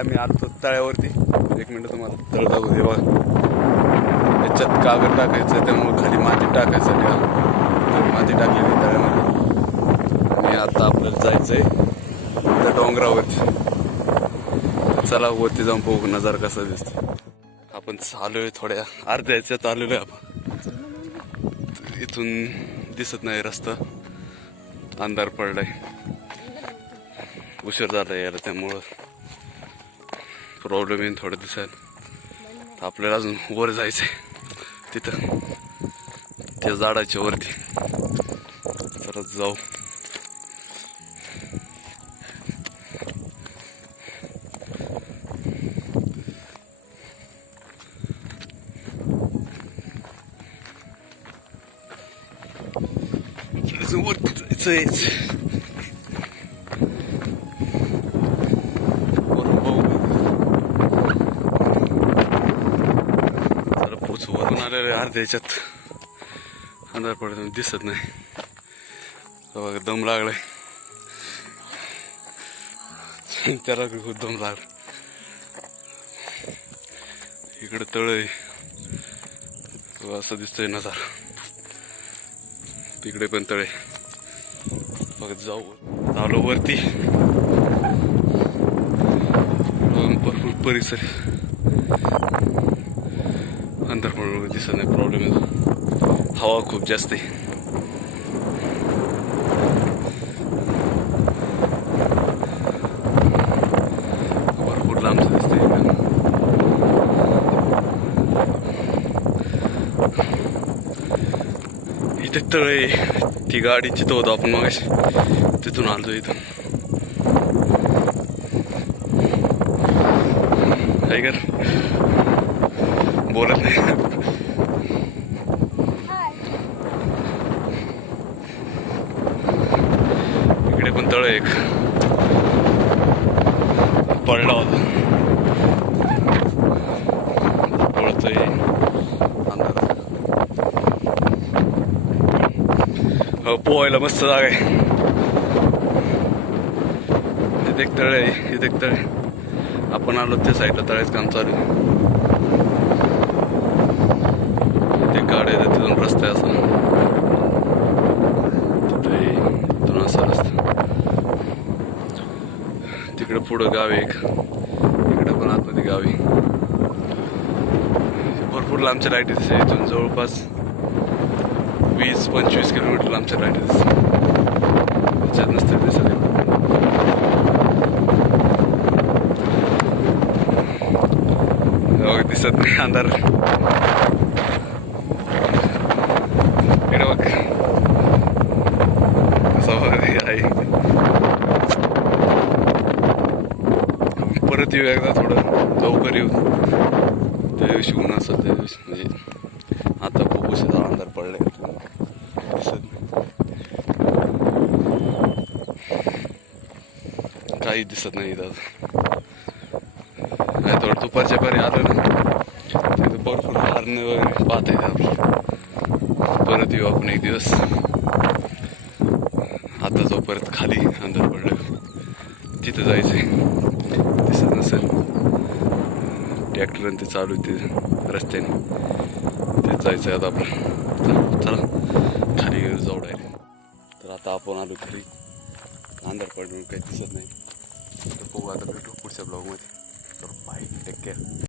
आम्ही आलो तळ्यावरती. एक मिनिट तुम्हाला तळ दाखवू दे बघा. याच्यात कागद टाकायचं, त्यामुळे खाली माती टाकायचं. माती टाकलेली तळ्यामध्ये. आणि आता आपल्याला जायचंय त्या डोंगरावरती. चला वरती जाऊन बघू नजारा कसा दिसतो. आपण चालूय थोड्या अर्ध्या ह्याच्यात आलेलो आहे आपण. इथून दिसत नाही रस्ता, अंधार पडलाय, उशीर झाला यायला, त्यामुळं प्रॉब्लेम येईल थोड्या दिवसात. आपल्याला अजून वर जायचंय, तिथं त्या झाडाच्या वरती. चला जाऊ. वरती जायचंय. अर्ध्या ह्याच्यात अंधार पडत दिसत नाही. बघा दम लागलाय त्याला, खूप दम लागला. इकडे तळ आहे, असं दिसतंय नजारा. तिकडे पण तळे. बघत जाऊ. आलो वरती. भरपूर परिसर, अंधार पडून दिसत नाही. प्रॉब्लेम येतो, हवा खूप जास्त आहे. भरपूर लांबचं दिसतंय. इथे तळे, ती गाडी तिथं होतो आपण मगाशी, तिथून आलो इथून. टायगर बोलत नाही. इकडे पण तळ एक पडला होता, पळतोय अंधार. पोहायला मस्त जागा आहे. इथे एक तळ आहे, इथे एक तळ. आपण आलो त्या साईडला तळ्याचं काम चालू आहे. ते गाड्या येतात, तिथून रस्ता आहे असा. तिथून असा रस्ता. तिकडे पुढं गाव आहे एक, इकडे पण आतमध्ये गाव आहे. भरपूर लांबच्या लाईट दिसते. इथून जवळपास 20-25 किलोमीटर लांबच्या लाईट दिसते. त्याच्यात नसते दिसत. दिसत नाही अंधार. इकडे बघ आहे. परत येऊ एकदा, थोडं लवकर येऊ. त्या दिवशी ऊन असत, त्या दिवशी म्हणजे आता खूप उशीर अंधार पडलाय. दिसत काही दिसत नाही इथं. काय थोडं दुपारच्या पारी आलं ना, तिथे भरपूर हरणे वगैरे पाहता येतात आपल्याला. परत येऊ आपण एक दिवस. आता जाऊ परत खाली, अंधार पडलं तिथं जायचंय. दिसत नसेल, ट्रॅक्टर ते चालू ते रस्त्याने, ते जायचंय आता आपलं. चला खाली जाऊ डायरेक्ट. तर आता आपण आलो खाली, अंधार पडून काही दिसत नाही. तर बघू आता, भेटू पुढच्या ब्लॉगमध्ये. तर बाय, टेक केअर.